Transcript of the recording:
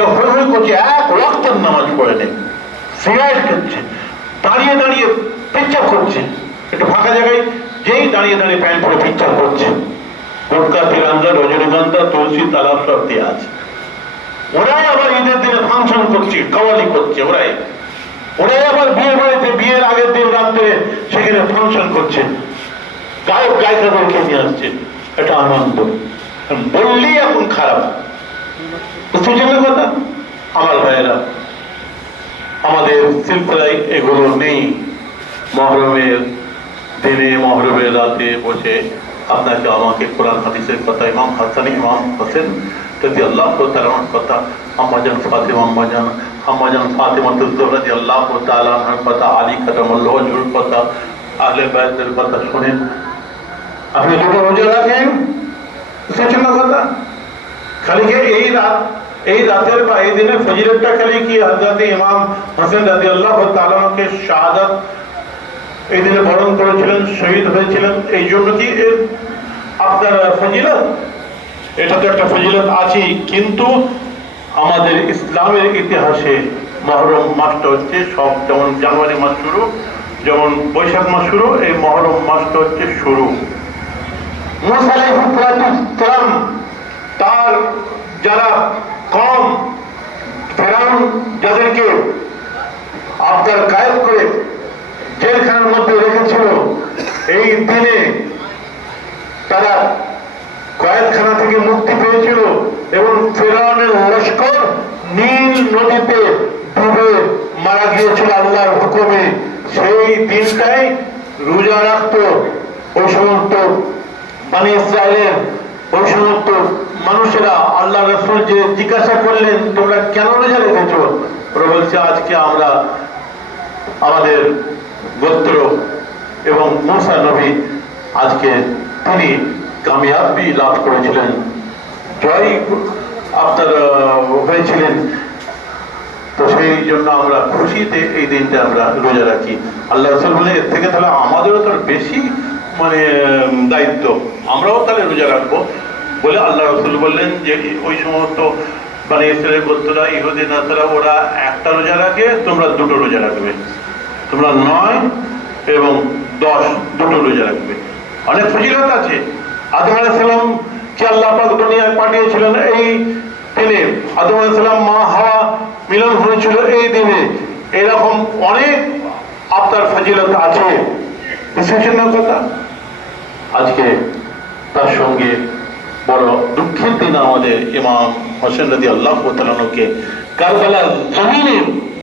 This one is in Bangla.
হই করছে এক রক্তের নামাজ পড়ে নেই। দাঁড়িয়ে দাঁড়িয়ে করছে। একটু ফাঁকা জায়গায় যেই দাঁড়িয়ে দাঁড়িয়ে প্যান্ট পরে করছে। ওরাই দিনে ফাংশন করছে, কাওয়ালি করছে, ওরাই। ওরাই আবার বিয়ে বাড়িতে, বিয়ের আগের দিন রাত্রে সেখানে ফাংশন করছে। গায়ক আসছে। আনন্দ। এখন খারাপ। বুঝতে পারছেন না? কথা আমার ভাইয়েরা, আমাদের সিলসিলায় এগুলো নেই। মহরমের দিনে, মহরমের রাতে বসে আপনাকে আমাকে কোরআন, হাদিসের কথা, ইমাম হাসান, ইমাম হোসেন যদি আল্লাহ তালার কথা আম্মাজান ফাতেমা আম্মাজান আম্মাজান ফাতেমা তুজোর রাজি আল্লাহ তালার কথা, আলী কাদামুল্লাহর কথা, আহলে বায়তের কথা শোনেন। আপনি দুটো রোজা রাখেন? বুঝতে না কথা। খালি এই রাত, এই রাতের বা এই দিনের ফজিলতটা খালি কি হযরত ইমাম হোসেন রাদিয়াল্লাহু তাআলাকে শাহাদাত এই দিনে বরণ করেছিলেন, শহীদ হয়েছিলেন? এই জন্য কি আপনার ফজিলত? এটা তো একটা ফজিলত আছেই, কিন্তু আমাদের ইসলামের ইতিহাসে মহরম মাসটা হচ্ছে সব, যেমন জানুয়ারি মাস শুরু, যেমন বৈশাখ মাস শুরু, এই মহরম মাসটা হচ্ছে শুরু। মুসা আলাইহিসসালাম তার যারা কম ফেরাউন যাদেরকে আপনার গায়েব করে জেলখানার মধ্যে রেখেছিল, এই দিনে তারা কয়েদখানা থেকে মুক্তি পেয়েছিল এবং ফেরাউনের লস্কর নীল নদীতে ডুবে মারা গিয়েছিল আল্লাহর হুকুমে। সেই দিনটাই রোজা রাখতো ওই সমস্ত মানে ইসরায়েলের ওই সমস্ত মানুষেরা আল্লাহ রসুল যে জিজ্ঞাসা করলেন, তোমরা কেন রোজা রেখেছ? ওরা বলছে, আজকে আমরা আমাদের গোত্র এবং মুসা নবী, আজকে তিনি কামিয়াবি লাভ করেছিলেন। জয় আপনার হয়েছিলেন। তো সেই জন্য আমরা খুশিতে এই দিনটা আমরা রোজা রাখি। আল্লাহ রসুল বলে এর থেকে তাহলে আমাদেরও তো বেশি মানে দায়িত্ব। আমরাও তাহলে রোজা রাখব। বলে আল্লাহ রসুল বললেন যে ওই সমস্ত মানে ইসরায়েল গোত্ররা, ইহুদি নাসারা, ওরা একটা রোজা রাখে, তোমরা দুটো রোজা রাখবে। তোমরা নয় এবং দশ দুটো রোজা রাখবে। অনেক ফজিলত আছে। আদম আলাইসাল্লাম কে আল্লাহ পাক দুনিয়ায় পাঠিয়েছিলেন, এই দিনে আদম আলাইসাল্লাম মা হাওয়া মিলন হয়েছিল এই দিনে। এরকম অনেক আপনার ফজিলত আছে। বুঝেছেন কথা আজকে তার সঙ্গে দুঃখের দিন আমাদের ইমাম হোসেন রাজি আল্লাহ তালানুকে কারবালার জমিনে